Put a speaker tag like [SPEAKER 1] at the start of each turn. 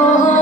[SPEAKER 1] Oh.